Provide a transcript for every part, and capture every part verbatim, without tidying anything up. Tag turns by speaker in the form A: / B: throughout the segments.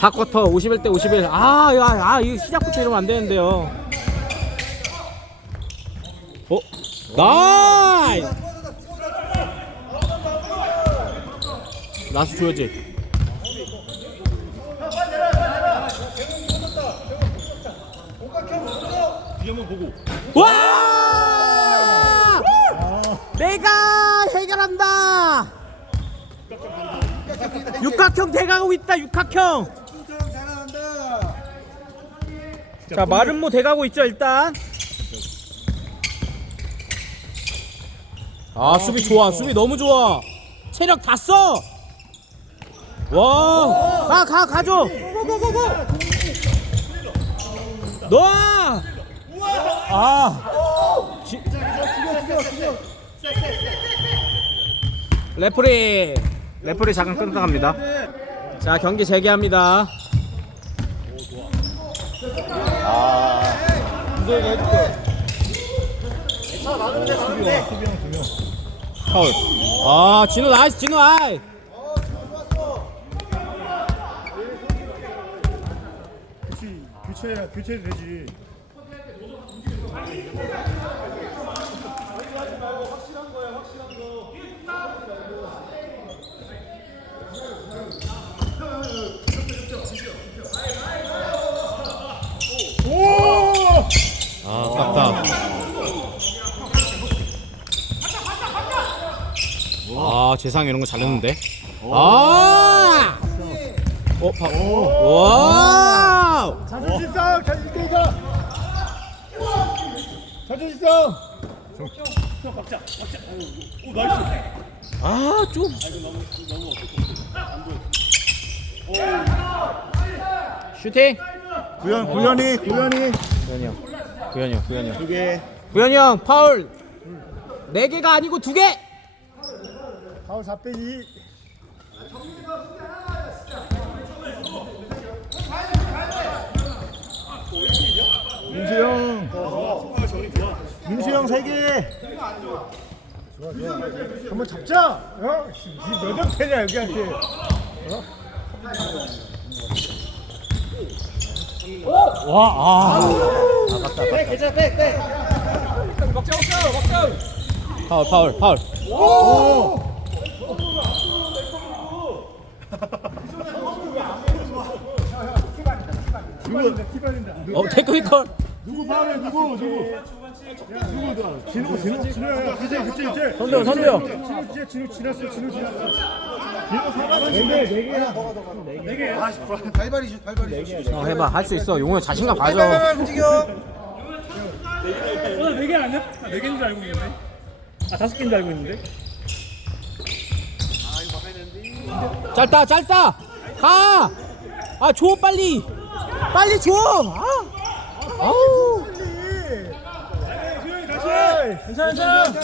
A: 사 쿼터 오십일 대 오십일. 아, 야, 아, 이거 시작부터 이러면 안 되는데요. 어? 나이스! 나수 줘야지. 와! 내가 해결한다. 육각형 대가고 있다. 육각형. 자, 마름모 대가고 있죠 일단. 아, 수비 좋아. 수비 너무 좋아. 체력 다 써. 와, 가, 가, 가줘. 고고고고. 너. 아. 지... 레프리. 레프리 잠깐 끊어갑니다. 자, 경기 재개합니다.
B: 아, 이소희가 해줄게.
A: 파울. 아, 진우 나이스. 진우 아이.
B: 교체, 교체, 교체 되지.
A: 아, 아깝다. 아, 재상 이런 거 잘했는데. 아! 어, 파. 와!
B: 자존심 싸움, 자존심 싸움. 자존심 싸움.
A: 아, 좀. 슈팅.
B: 구현, 구현이, 구현이.
A: 구현이 형. 구현이 형, 구현이 형.
B: 두 개.
A: 구현이 형, 파울. 네 개가 아니고 두 개.
B: 파울 사 빼기. 민수형. 민수형 세 개. 좋아, 좋아. 한번 잡자. 어? 몇억 패냐 여기한테. 어?
A: 와, 아.
B: 아깝다. 백, 괜찮아, 백, 백.
A: 먹자, 먹자, 먹자. 파울, 파울, 파울.
B: 오! 누구?
A: 어, 테크니컬.
B: 누구 파울이야? 누구? 누구? 누구다? 진우, 진우, 진우야. 그치, 그치, 그치.
A: 선대요, 선대요.
B: 진우, 진우, 진우 지났어. 진우 지났어. 진우 사람 네 개, 네 개야. 네 개. 아, 발발이 주, 발발이.
A: 어, 해봐, 할 수 있어. 용호 자신감 가져.
B: 움직여.
C: 오늘 네 개 아니야? 아, 네 개인 줄 알고 있는데. 아, 다섯 개인 줄 알고 있는데.
A: 짧다, 짧다. 가. 아, 줘 빨리. 빨리 줘. 아. 아우.
B: 괜찮아, 괜찮아.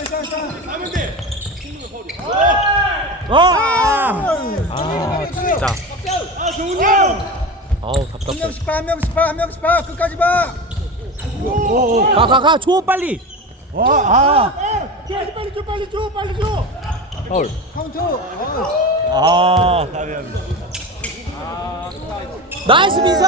A: 어. 아, 아, 진짜.
C: 아, 좋은 형.
A: 아우, 답답해.
B: 명씩 봐, 한 명씩 봐, 한 명씩 봐. 끝까지 봐.
A: 가, 가, 가. 줘 빨리.
B: 와, 아.
C: 빨리 빨리 줘, 빨리 줘, 빨리 줘.
A: 파울.
B: 카운터.
A: 아. 나이스 민서.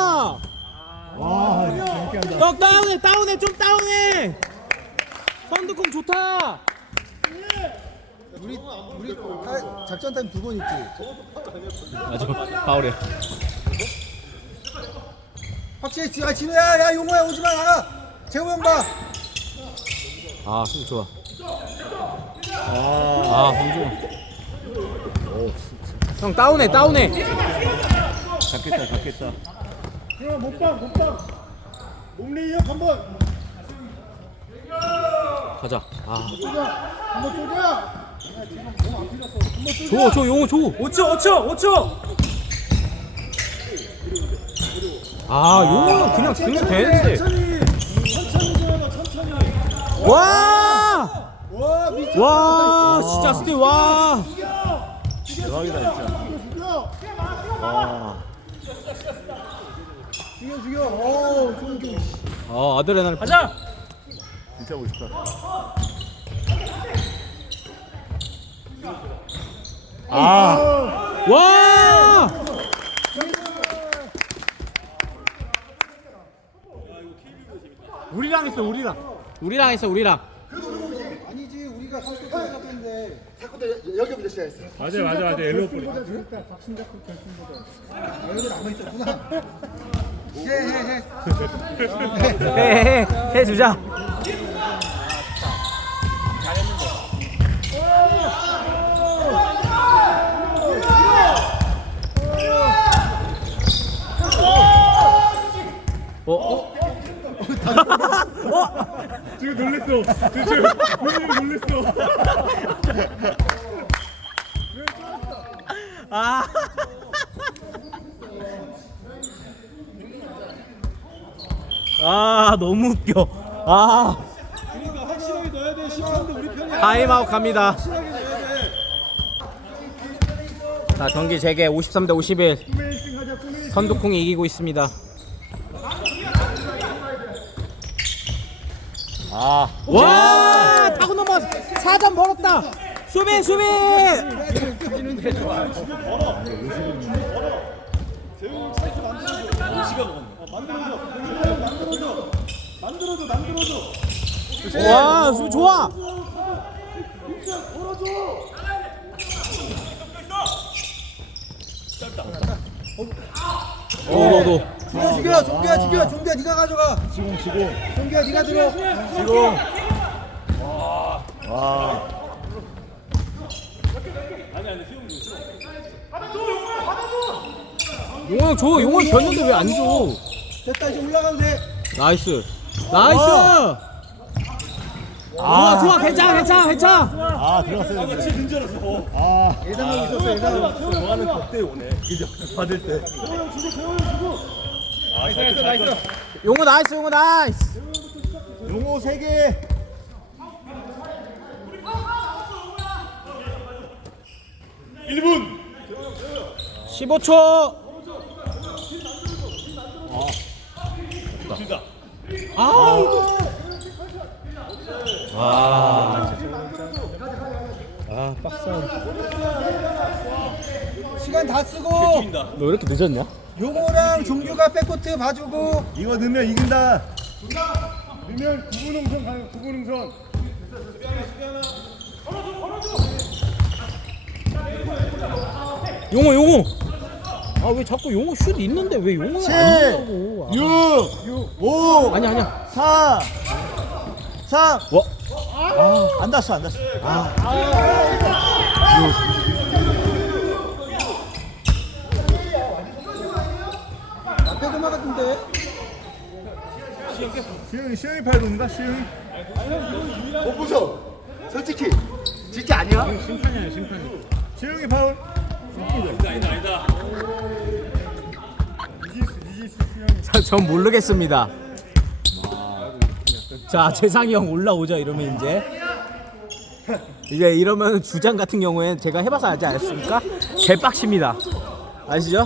B: 와, 재밌게 한다.
A: 너 다운해, 다운해, 좀 다운해. 선두콩 좋다.
D: 우리 우리 타, 작전 타임 두 번 있지.
A: 맞아, 파울이야.
D: 확실히 지- 아 진우야, 야 용호야 오지 마 나가. 재호 형 봐.
A: 아, 수비 좋아. 아, 황준호. 형 다운해, 다운해.
B: 잡겠다, 잡겠다. 그럼 못방, 못방. 몸리력 한번.
A: 가자. 아,
D: 쏘자. 한번 쏘자.
A: 줘, 줘, 용호 줘.
C: 오 초, 오 초, 오 초.
A: 아, 용호는 그냥 주면 되는데.
D: 천천히. 천천히 들어가 천천히.
A: 와!
D: 와 미쳤다.
A: 와, 진짜 스틸 와.
B: 대박이다, 진짜.
D: 죽여.
B: 아,
D: 죽여 죽여. 어 좋은 경.
A: 아, 아드레날린.
C: 가자.
B: 진짜 멋있다. 아,
A: 와!
B: 우리랑 했어 우리랑.
A: 우리랑 했어 우리랑.
D: 아니지 우리가 살짝 생각했는데.
B: 여기부터 시작했어.
C: 맞아 맞아 맞아 엘로 뿌리.
B: 재밌다. 박신자급 결승보다.
D: 아, 여기 남아 있었구나. 해해해.
A: 해해 해주자. 어? 어? 어?
C: 지금 놀랬어. 지금 본인이 놀랬어.
A: 아. 아 너무 웃겨. 아.
D: 그러니까 확실하게 넣어야 돼. 심판도 우리 편이야.
A: 타임아웃 갑니다.
D: 확실하게 넣어야 돼.
A: 자 경기 재개 오십삼 대 오십일. 선두콩이 이기고 있습니다. 아. 와 타고 넘어 사 점 벌었다. 수비 수비.
D: 만들어줘 만들어줘.
A: 와 수비 좋아. 어 너도.
D: 죽여 죽여 종규야 죽여 종규야 네가 가져가.
B: 지공 지공.
D: 종규야 네가 들어.
B: 지공. 와.
A: 용원 줘. 용원 겼는데 왜 안 줘?
D: 됐다 이제 올라가도 돼.
A: 나이스. 나이스. 좋아 좋아 괜찮아 괜찮아 괜찮아.
B: 아 들어갔어요. 아, 진짜 알았어. 아
D: 예상하고 있었어 예상하고 있었어.
B: 좋아하는 격대 오네. 그죠? 받을 때.
C: 나이스 나이스.
A: 용호 나이스 용호 나이스.
B: 용호 세 개.
C: 일 분.
A: 십오 초.
C: 진짜.
A: 아 이거. 아. 아 빡세.
D: 시간 다 쓰고
A: 너 왜 이렇게 늦었냐?
D: 용호랑 종규가 백코트 봐주고.
B: 이거 넣으면 이긴다.
C: 그러면 구분 응선 가는 구분 응선.
A: 용호 용호. 아 왜 자꾸 용호 슛 있는데 왜 용호는
B: 칠,
A: 안 넣냐고.
B: 육, 오,
A: 아니 아니야.
B: 사, 삼.
A: 와.
B: 안 닿았어 안 닿았어.
D: 앞에 고마 같은데.
B: 시영이 시영이 팔 돈가 시영이.
E: 못 부서. 솔직히 진짜 아니야?
C: 심판이야 심판이.
B: 시영이 파울.
C: 아니다 아니다 아니다.
A: 자, 전 모르겠습니다. 자, 재상이 형 올라오죠. 이러면 이제 이제 이러면 주장 같은 경우엔 제가 해봐서 알지 않습니까? 개빡칩니다. 아시죠?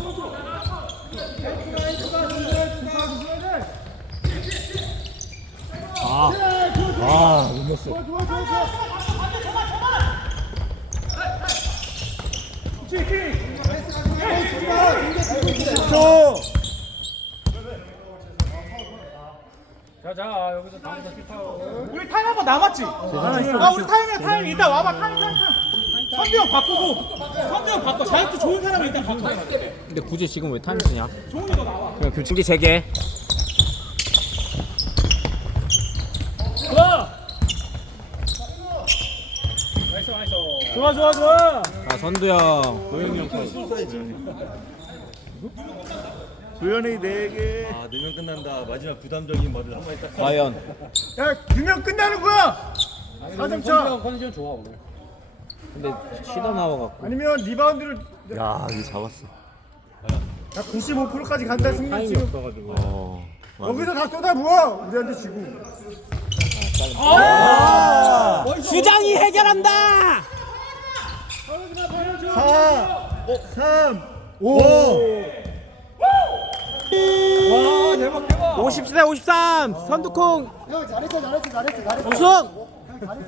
B: 아, 아, 못 넣었어. 초.
C: 자자 여기서 다음부터 FIFA.
F: 우리 타임 한 번 남았지? 아 우리 타임이야 타임 이따 와봐 타임 타임 타임 선두 형 바꾸고 선두 형 바꿔 자유투 좋은 사람은 일단 바꿔
A: 근데 굳이 지금 왜 타임 쓰냐?
F: 좋은 애가 나와
A: 그냥 교체기 재개.
C: 좋아. 나이스 나이스.
F: 좋아 좋아 좋아
A: 자, 선두 형.
B: 조현이 네 개.
E: 아, 넣으면 끝난다. 마지막 부담적인 말을 한마디 딱.
A: 과연.
B: 야, 두명 끝나는 거야. 사 점 차.
C: 컨디션 좋아 오늘.
A: 근데 쉬다 나와갖고.
B: 아니면 리바운드를
E: 야, 이거 잡았어.
B: 야, 구십오 퍼센트까지 간다 승리
C: 타임이
B: 지금.
C: 없어가지고.
E: 어.
B: 여기서 다 쏟아부어. 우리한테 지고.
A: 주장이 해결한다.
B: 사, 삼, 오.
C: 와 대박 대박.
A: 오십사 대 오십삼. 선두콩
D: 형 잘했어 잘했어 잘했어 잘했어.
A: 우승.